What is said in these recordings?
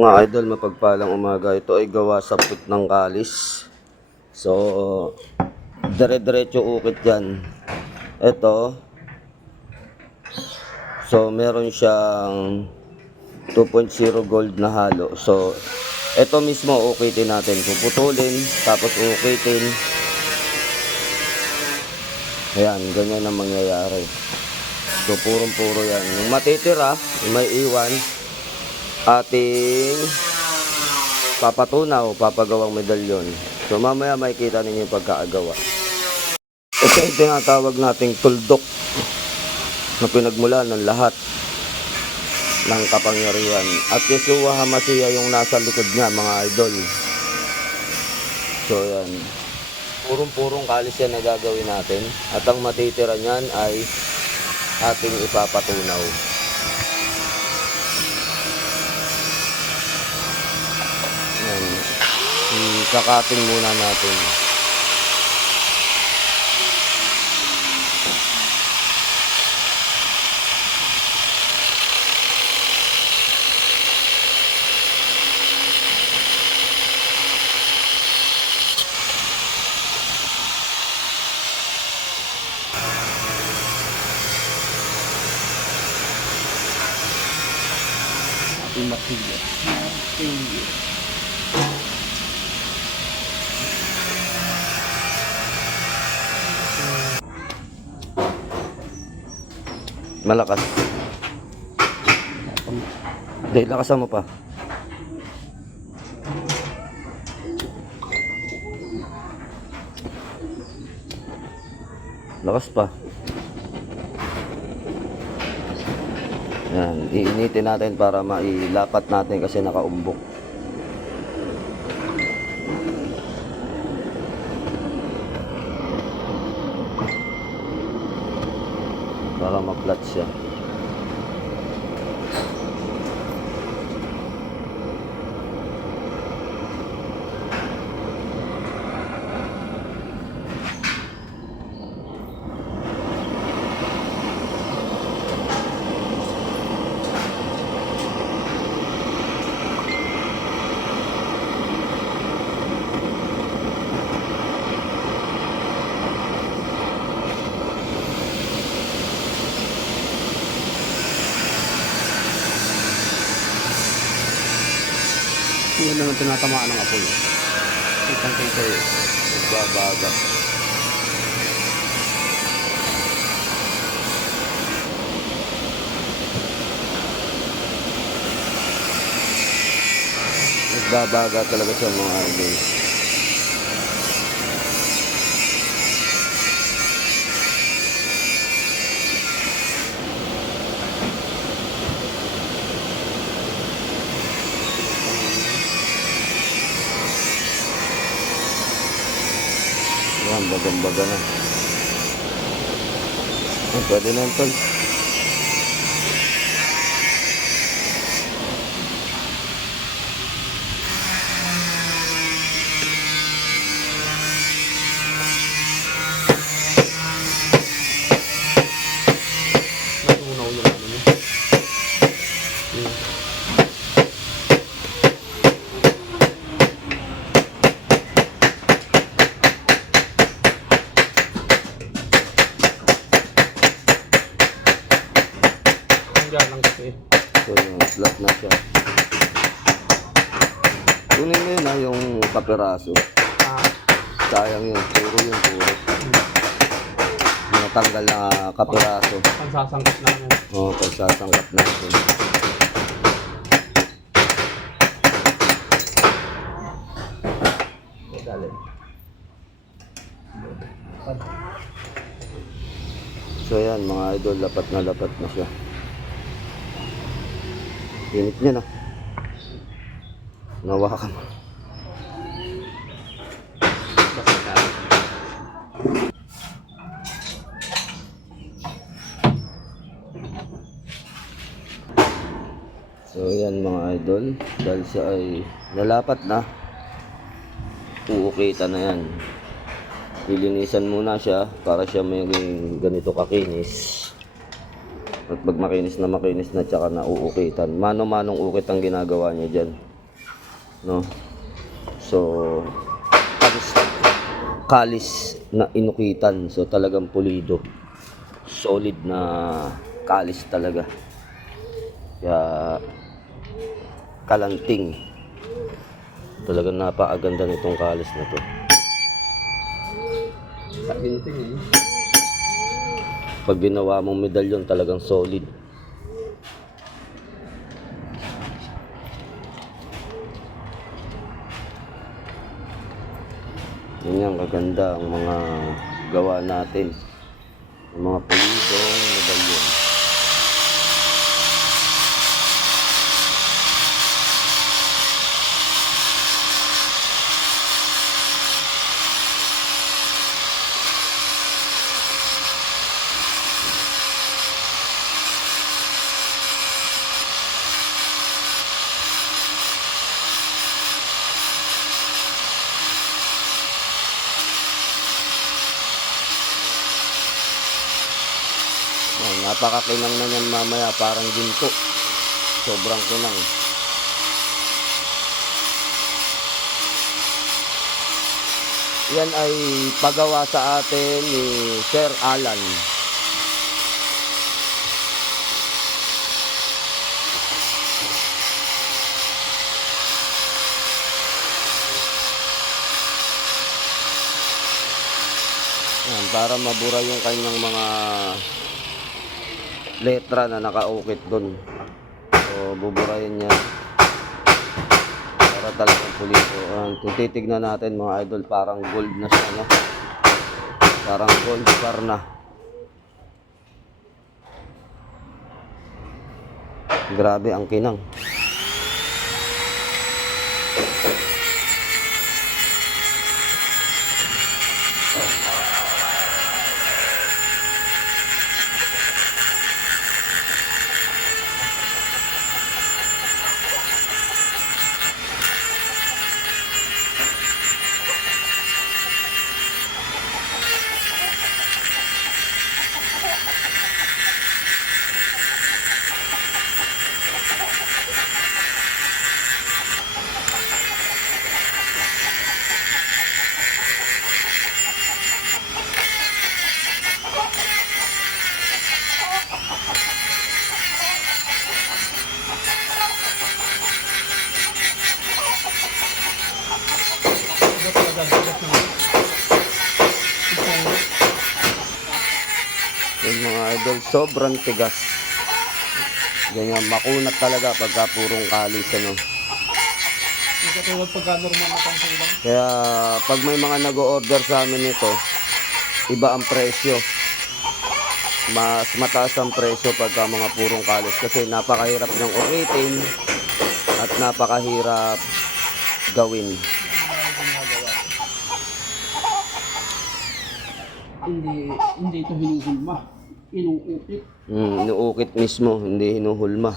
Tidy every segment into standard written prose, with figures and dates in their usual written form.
Mga idol, mapagpalang umaga. Ito ay gawa sa put ng kalis. So, dire-diretso ukit yan. Ito, so meron siyang 2.0 gold na halo. So, ito mismo ukitin natin. Puputulin, tapos ukitin. Ayan, ganyan ang mangyayari. So, purong-puro yan. Yung matitira, yung may iwan, ating papatunaw, papagawang medalyon. So mamaya makikita ninyo yung pagkaagawa. Ito yung tinatawag nating tuldok na pinagmula ng lahat ng kapangyarihan. At Yeshua HaMashiach yung nasa likod niya, mga idol. So yan, purong-purong kalis yan na gagawin natin. At ang matitira niyan ay ating ipapatunaw. Kakating muna natin. Ating matigil. Malakas. Dahil lakasan mo pa. Lakas pa. Yan, iinitin natin para mailapat natin kasi nakaumbok. Para ma-flat siya. Yan naman tinatamaan ng apoy. Kitang-kita eh. Nagbabaga. Nagbabaga talaga siya, mga idol. Yan, bagang-baga na. Ay, pwede na yun, tol. Natunaw yung ano niya. Lang kasi. So yung flat na siya. Kunin mo yun ha, yung kapiraso. Sayang yun, puro. Natanggal na kapiraso. Pansasangkat namin. Oo, pagsasangkat natin. So yan mga idol, lapat na siya. Init niya na. Nawakan mo. So yan mga idol, dahil siya ay nalapat na, uukitan na yan. Lilinisan muna siya para siya may ganito kakinis. At pag makinis na tsaka na uukitan. Mano-manong ukit ang ginagawa niya dyan. no? So, kalis na inukitan. So, talagang pulido. Solid na kalis talaga. Kaya, kalanting. Talagang napakaganda nitong kalis na to. Pag ginawa mong medalyon, talagang solid. Yan kaganda ang mga gawa natin. Ang mga pulidong medalyon. Napakakinang na yan mamaya, parang ginto. Sobrang kinang. Yan ay pagawa sa atin ni Sir Alan. Yan, para mabura yung kanyang mga letra na nakaukit doon. So, buburayin niya para talagang pulido. Kung titignan natin mga idol, parang gold na siya, no? Parang gold bar na. Grabe ang kinang. Yung mga idol, sobrang tigas. Ganyan, makunat talaga pagka purong kalis, ano. Kaya pag may mga nag-o-order sa amin nito, iba ang presyo. Mas mataas ang presyo pagka mga purong kalis kasi napakahirap niyang ukitin at napakahirap gawin. Hindi ito hinuhulma, inuukit. Inuukit mismo, hindi hinuhulma.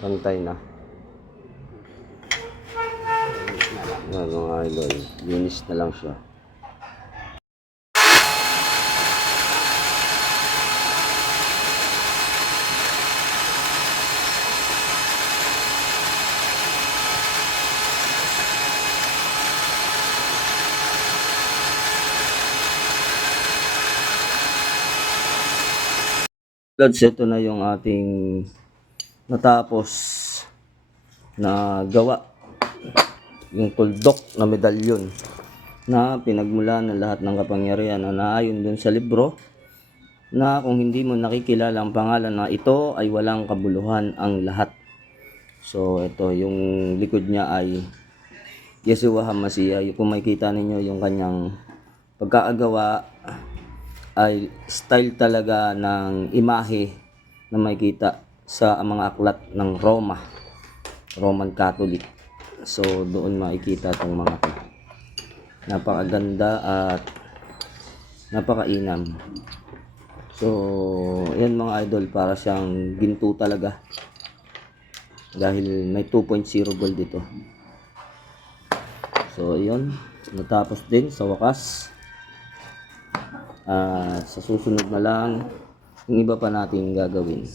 Pantay na. Yan mga idol, linis na lang siya. Lods, ito na yung ating natapos na gawa, yung tuldok na medalyon na pinagmula ng lahat ng kapangyarihan na naayon dun sa libro na kung hindi mo nakikilala ang pangalan na ito ay walang kabuluhan ang lahat. So ito yung likod niya ay Yeshua HaMashiach. Kung makikita ninyo yung kanyang pagkakagawa ay style talaga ng imahe na makikita sa mga aklat ng Roman Catholic. So doon makikita itong mga to. Napakaganda at napakainam. So yan mga idol, para siyang ginto talaga dahil may 2.0 gold dito. So yun, natapos din sa wakas. Sa susunod na lang yung iba pa natin gagawin.